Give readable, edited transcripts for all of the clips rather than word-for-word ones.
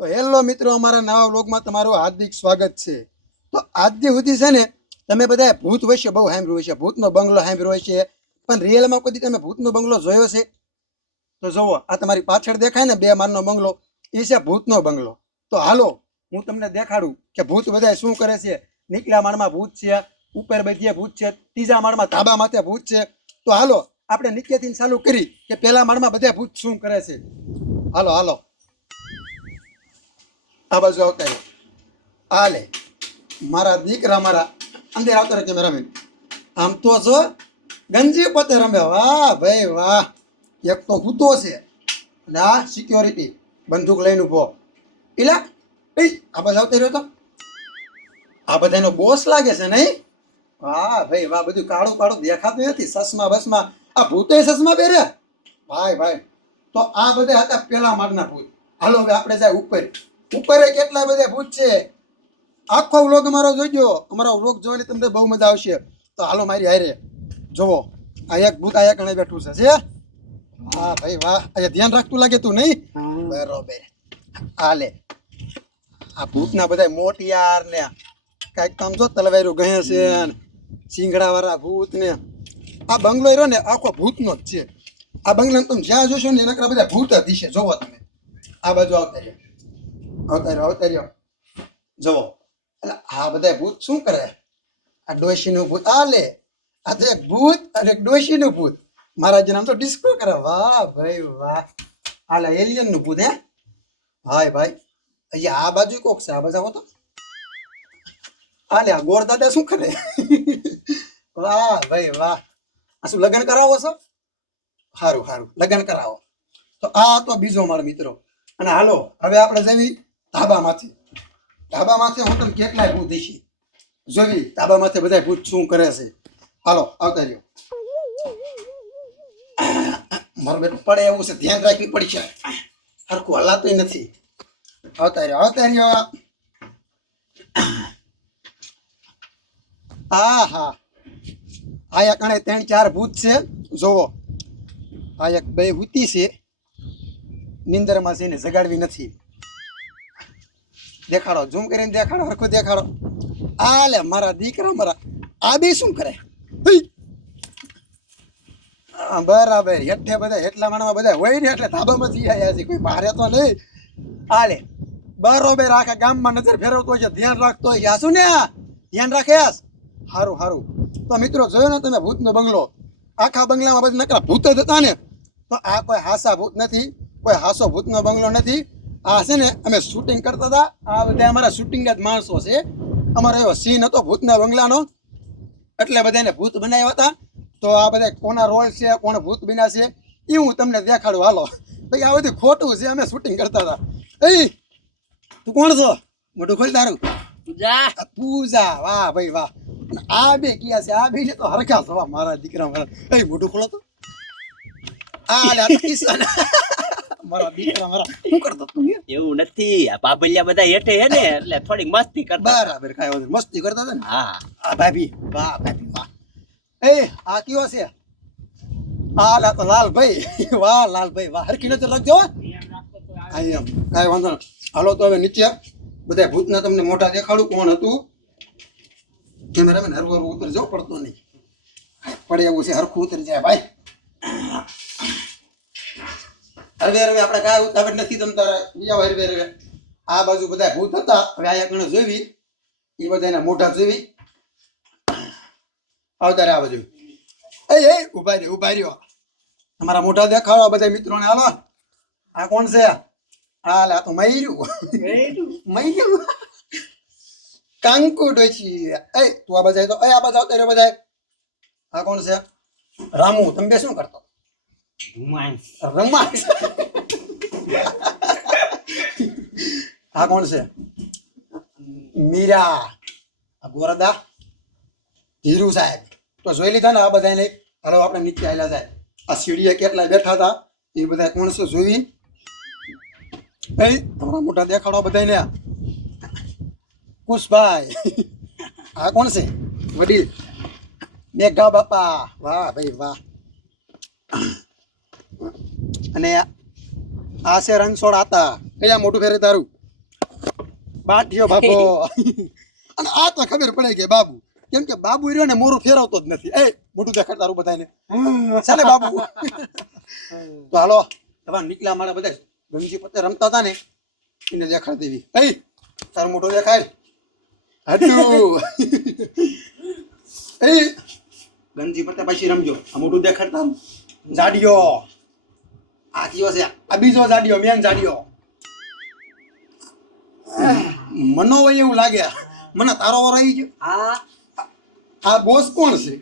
તો હેલો મિત્રો, અમારા નવા વ્લોગમાં તમારું હાર્દિક સ્વાગત છે. તો આજ સુધી છે ને તમે બધા ભૂત વિશે બહુ સાંભળ્યું હશે, ભૂતનો બંગલો સાંભળ્યો હશે, પણ રિયલમાં કોઈ તમે ભૂતનો બંગલો જોયો છે? તો જુઓ, આ તમારી પાછળ દેખાય ને 2 માળનો બંગલો, એ છે ભૂતનો બંગલો. તો હાલો હું તમને દેખાડું કે ભૂત બધા શું કરે છે. નીચલા માળમાં ભૂત છે, ઉપર બધીએ ભૂત છે, ત્રીજા માળમાં ધાબા માથે ભૂત છે. તો હાલો આપણે નીચેથી ચાલુ કરી કે પહેલા માળમાં બધા ભૂત શું કરે છે. હાલો હાલો આ બાજુ આવતા રહ્યો. હાલે મારા દીકરા મારા અંદર આવતા રહે કેમેરામેન. આમ તો જો ગંજી પતે રમે. વાહ ભાઈ વાહ. એક તો હૂતો છે અને આ સિક્યોરિટી બંદૂક લઈને ઉભો. એલા આ બાજુ આવતા રહ્યો. તો આ બધાનો બોસ લાગે છે નહીં? વાહ ભાઈ વાહ. બધું કાળું કાળું દેખાતું નથી. સસમા બસમાં આ ભૂતે સસમા પહેરે. ભાઈ ભાઈ. તો આ બધા હતા પેલા માળના ભૂત. હાલો હવે આપણે જાય ઉપર. ઉપર કેટલા બધા ભૂત છે. આખો વ્લોગ અમારો જોઈજો. અમારો વ્લોગ જોઈને તમને બહુ મજા આવશે. તો હાલો મારી હારે જોવો. આ એક ભૂત આયા કણે બેઠું છે. હા ભાઈ વાહ. અહીંયા ધ્યાન રાખતું લાગે તું નહીં? બરોબર. હાલે આ ભૂતના બધા મોટિયાર ને કાંઈક તો આમ જો તલવાર્યું ગહે છે, સિંગડા વાળા ભૂત ને. આ બંગલો રહ્યો ને આખો ભૂતનો જ છે. આ બંગલામાં તમે જ્યાં જોશો ને એના બધા ભૂત જ છે. જોવો તમે આ બાજુ આવતા રહ્યો, આવતા રહ્યો, આવતા રહ્યો. જોવો એટલે આ બધા ભૂત શું કરે. આ ડોશીનું ભૂત. આ લે આ તો એક ભૂત અને એક ડોશીનું ભૂત. મહારાજ નામ તો ડિસ્કો કરે. વાહ ભાઈ વાહ. હાલે એલિયનનું ભૂત. હે ભાઈ ભાઈ. અહીંયા આ બાજુ કોક છે. આ બાજુ આવો તો. હાલે આ ગોર દાદા શું કરે. વાહ ભાઈ વાહ. આ શું લગ્ન કરાવો છો? સારું સારું લગ્ન કરાવો. તો આ તો બીજો મારો મિત્રો. અને હાલો હવે આપણે જવી ધાબામાંથી. ધાબામાંથી હું તમને કેટલાય ભૂત દેખી જોવી. ધાબામાંથી બધા ભૂત શું કરે છે. હાલો આવતા રહ્યો. મારું બેટું પડે એવું છે, ધ્યાન રાખવી પડશે. સરખું હલાતું નથી. આવતા રહ્યો, આવતા રહ્યો. હા હા. આયા કણે 3-4 ભૂત છે. જોવો આ એક બે હુતી છે, નિંદરમાં છે, એને જગાડવી નથી. દેખાડો, ઝૂમ કરીને દેખાડો, હરખું દેખાડો. આ લે મારા દીકરા મારા. આ બે શું કરે. બરાબર. હેઠે બધા હેઠલા માણમાં બધા હોય ને એટલે ધાબામાંથી આવ્યા છે, કોઈ બહાર તો નહીં. આ લે બરોબર. આખા ગામમાં નજર ફેરવતો હોય છે, ધ્યાન રાખતો હોય છે. આ શું ને ધ્યાન રાખે. સારું સારું. તો મિત્રો જોયો ને તમે ભૂતનો બંગલો. આખા બંગલામાં બધા નકરા ભૂત જ હતા ને. તો આ કોઈ હાસા ભૂત નથી, કોઈ હાસો ભૂતનો બંગલો નથી. આ છે ને અમે શૂટિંગ કરતા હતા. આ બધા અમારા શૂટિંગના જ માણસો છે. અમારો એવો સીન હતો ભૂતના બંગલાનો, એટલે બધાને ભૂત બનાવ્યા હતા. તો આ બધા કોના રોલ છે, કોણ ભૂત બન્યા છે એ હું તમને દેખાડું. હાલો ભાઈ. આ બધું ખોટું છે, અમે શૂટિંગ કરતા હતા. તું કોણ છો? મોટું ખોલ તારું. પૂજા. પૂજા. વાહ ભાઈ વાહ. આ બે ક્યાં છે? આ બે તો હરખા થવા મારા દીકરા મારા. મોટું ખોલો તો. આ લે કિસ્સા મારા દીકરા મારા. શું કરતો તું? એવું નથી, આ બાબલિયા બધા હેઠે હે ને એટલે થોડીક મસ્તી કરતા. બરાબર. કાંઈ વાંધો નહીં. મસ્તી કરતા હતા ને. હા. આ ભાભી. વાહ ભાભી વાહ. આ કયો છે? આ લા તો લાલભાઈ. વાહ લાલભાઈ વાહ. હરખી નજર રાખજો. એમ કાંઈ વાંધો નહીં. હાલો તો હવે નીચે બધા ભૂતના તમને મોટા દેખાડું કોણ હતું. કેમેરામેન હરવું હરવું ઉતર જવું પડતો નહીં. પડે એવું છે, હરખું ઉતરી જાય ભાઈ. હરવે હરવે આપણે કાંઈ ઉતાવળ નથી. તમ તારા બીજા હરવે હરવે. આ બાજુ બધા ભૂત હતા. હવે આયા કણે જોવી એ બધાના મોઢા જોવી. આવતા રે આ બાજુ. ઉભા રહ્યો, ઉભા રહ્યો. તમારા મોઢા દેખાડો બધા મિત્રોને. હાલો આ કોણ છે? હા લે આ તો મયર્યું. મયર્યું કાંકુ ડોશી. તું આ બજાય તો આ બાજુ આવતા રહ્યો બધા. આ કોણ છે? રામુ. તમે બે શું કરતો? રમાય. આ કોણ છે? મીરા. આ ગોરદા. ધીરુ સાહેબ. તો જોઈ લીધા ને આ બધાને. હાલો આપણે નીચે આવેલા જાય. આ સીડીએ કેટલા બેઠા હતા એ બધા કોણ છે જોઈ. તમારા મોટા દેખાડો બધાને. કુશભાઈ. આ કોણ છે? વડીલ. મેઘા બાપા. વાહ ભાઈ વાહ. અને આ છે રણછોડ આતા. કયા મોટું ફેરે તારું? બાટીયો બાબો અને આ તો ખબર પડે કે બાબુ કેમ કે બાબુ રહ્યો ને મોરું ફેરવતો જ નથી એ મોટું દેખાડતા તારું બધાને ચાલે બાબુ તો હાલો હવે નીકળ્યા મારા બધા ગંજી પતે રમતા હતા ને એને દેખાડ દેવી એ તારું મોટું દેખાય હતું એ ગંજી પતે પછી રમજો આ મોટું દેખાડતા જાડિયો આ કયો છે આ બીજો જાડિયો મેન જાડિયો મનો હોય એવું લાગે મને તારો વારો આવી ગયો આ બોસ કોણ છે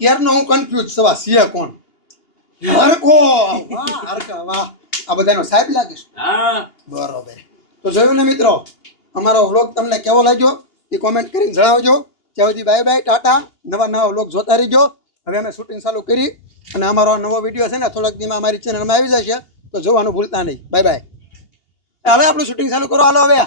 યારનો હું કન્ફ્યુઝ સવા છે કોણ હરકો વાહ હરકા વાહ આ બધાનો સાહેબ લાગે છે બરોબર તો જોયું ને મિત્રો અમારો વ્લોગ તમને કેવો લાગ્યો એ કોમેન્ટ કરીને જણાવજો ત્યાં સુધી બાય બાય ટાટા નવા વ્લોગ જોતા રહીજો હવે અમે શૂટિંગ ચાલુ કરી અને અમારો નવો વિડીયો છે ને થોડાક દીમાં અમારી ચેનલમાં આવી જશે તો જોવાનું ભૂલતા નહીં બાય બાય હવે આપણું શૂટિંગ ચાલુ કરો હાલો હવે